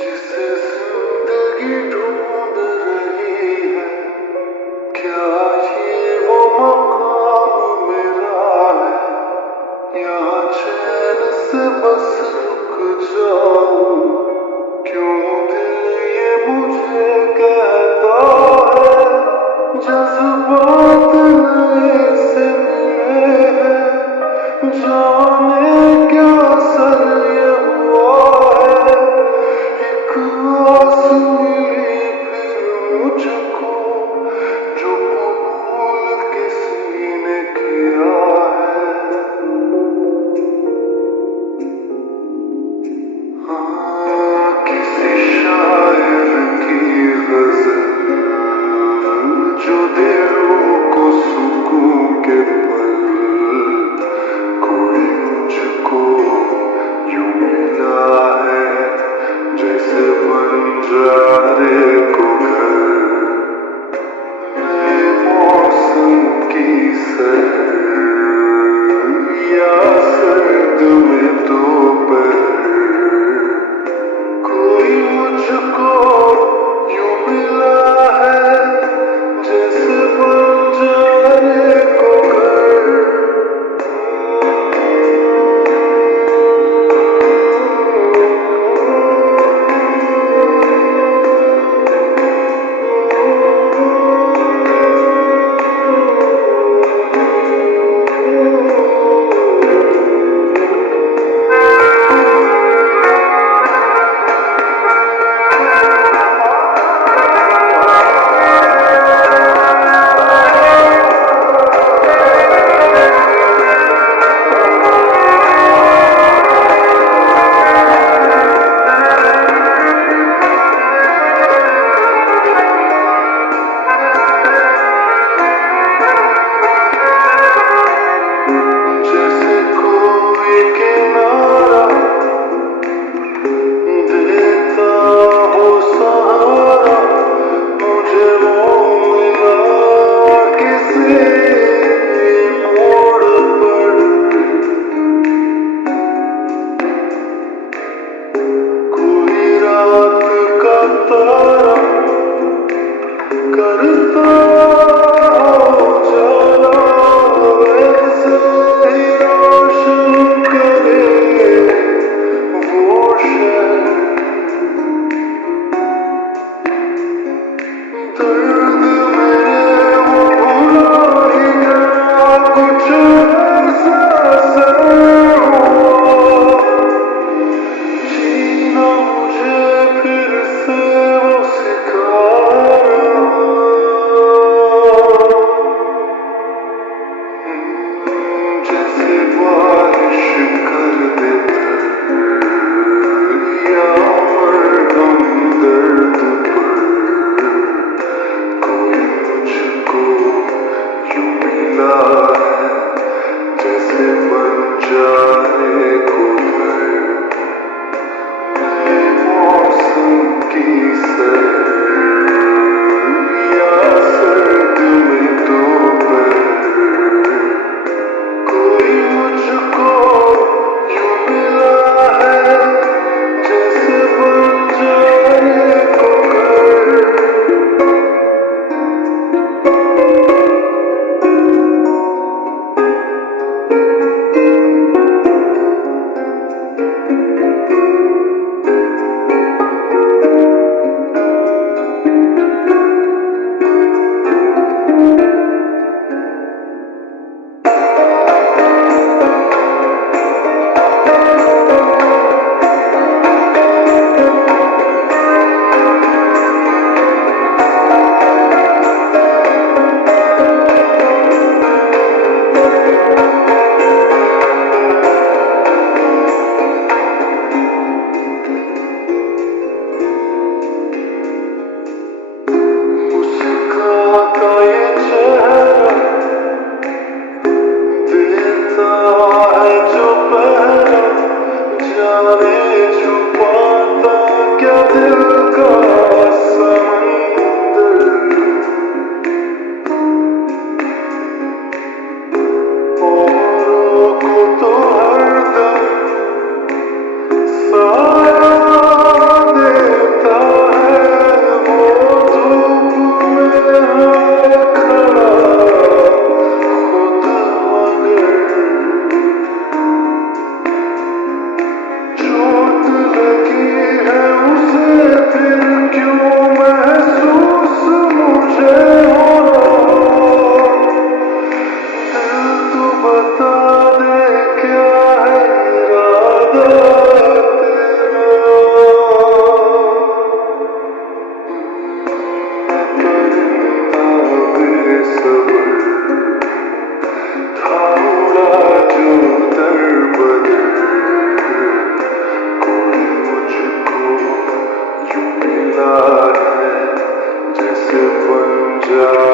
जिसे जिंदगी ढूंढ रही है, क्या ये वो मकाम मेरा है? यहाँ चैन से बस रुक जाऊं, क्यों दिल ये मुझे कहता है? जज्बात नए से मिले हैं, जाने क्या असर ये हुआ है। एक आस मिली फिर मुझको, जो कबूल किसी ने किया है। हाँ, किसी शायर की गजल, जो दे रूह को सुकून के पल। कोई मुझको यूं मिला है, जैसे बंजारे को घर। नए मौसम की सैर, या सर्द में दोपहर। कोई मुझको यूं मिला है, जैसे बंजारे को घर। जा